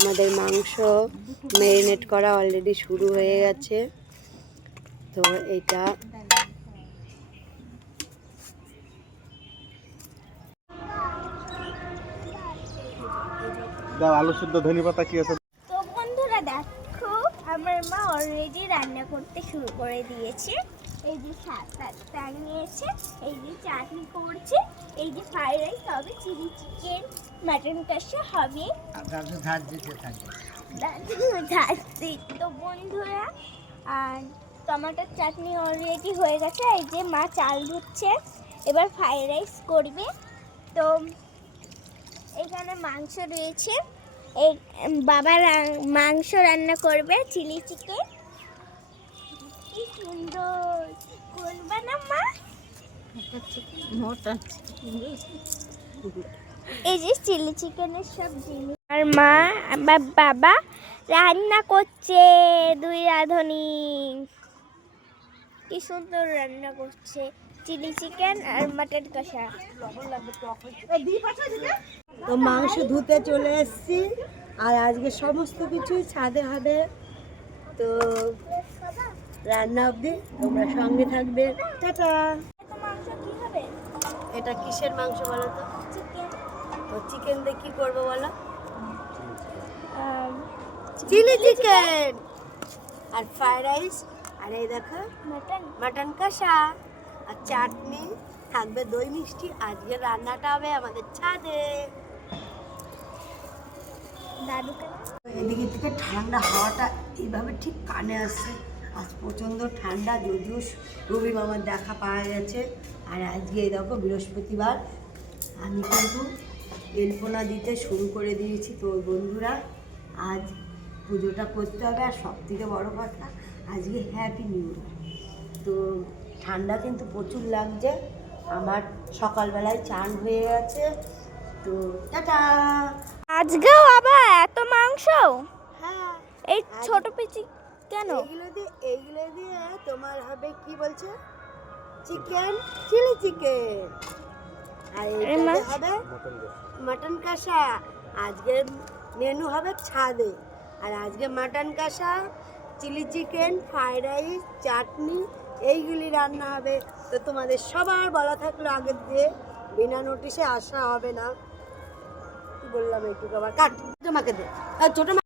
আমাদের মাংস ম্যারিনেট করা অলরেডি শুরু হয়ে গেছে। তো এটা আলু সিদ্ধ ধনেপাতা কি আছে। তো বন্ধুরা দেখো আমার মা অলরেডি রান্না করতে শুরু করে দিয়েছে। এই যে শাক নিয়েছে, এই যে চাটনি করছে, এই যে ফ্রাইড রাইস হবে, চিলি চিকেন, মাটন কষা হবে। তো বন্ধুরা আর টমেটোর চাটনি অলরেডি হয়ে গেছে। এই যে মা চাল ধুচ্ছে, এবার ফ্রাইড রাইস করবে। তো এখানে মাংস রয়েছে, এই বাবা মাংস রান্না করবে, চিলি চিকেন। কি সুন্দর করবে না মা? এই যে চিলি চিকেনের সব জিনিস আর মা বাবা রান্না করছে, দুই রাঁধুনি কি সুন্দর রান্না করছে, চিলি চিকেন আর মাটন কষা। তো মাংস ধুতে চলে এসেছি, আর আজকে সমস্ত কিছুই ছাদে হবে। তো রান্না অবধি তোমরা সঙ্গে থাকবে। টাটা। মাংস কি হবে? এটা কিসের মাংস বলো তো? চিকেন। তো চিকেন দিয়ে কি করবো বলো? চিলি চিকেন আর ফ্রাইড রাইস, আর এই দেখো মাটন কষা আর চাটনি থাকবে, দই মিষ্টি। আজকে রান্নাটা হবে আমাদের ছাদে। এদিকে থেকে ঠান্ডা হাওয়াটা এইভাবে ঠিক কানে আসছে। আজ প্রচণ্ড ঠান্ডা, যদিও রবি মামার দেখা পাওয়া গেছে। আর আজকে এই দেখো বৃহস্পতিবার, আমি কিন্তু এলপনা দিতে শুরু করে দিয়েছি। তো বন্ধুরা আজ পুজোটা করতে হবে, আর সব থেকে বড়ো কথা আজকে হ্যাপি নিউ ইয়ার। তো ঠান্ডা কিন্তু প্রচুর লাগছে। আমার সকালবেলায় চান হয়ে গেছে। তো টাটা। আজকেও আবার এত মাংস? হ্যাঁ, এই ছোট পিচি কেন? এইগুলো দিয়ে তোমার হবে কি বলছে, চিকেন, চিলি চিকেন। আর এইটা হবে মাটন কষা। আজকের মেনু হবে ছাদে। আর আজকে মাটন কষা, চিলি চিকেন, ফ্রাইড রাইস, চাটনি এইগুলি রান্না হবে। তো তোমাদের সবার বলা থাকলো আগের দিয়ে, বিনা নোটিশে আসা হবে না। কি বললাম, একটু আবার কাট, তোমাকে দে ছোট।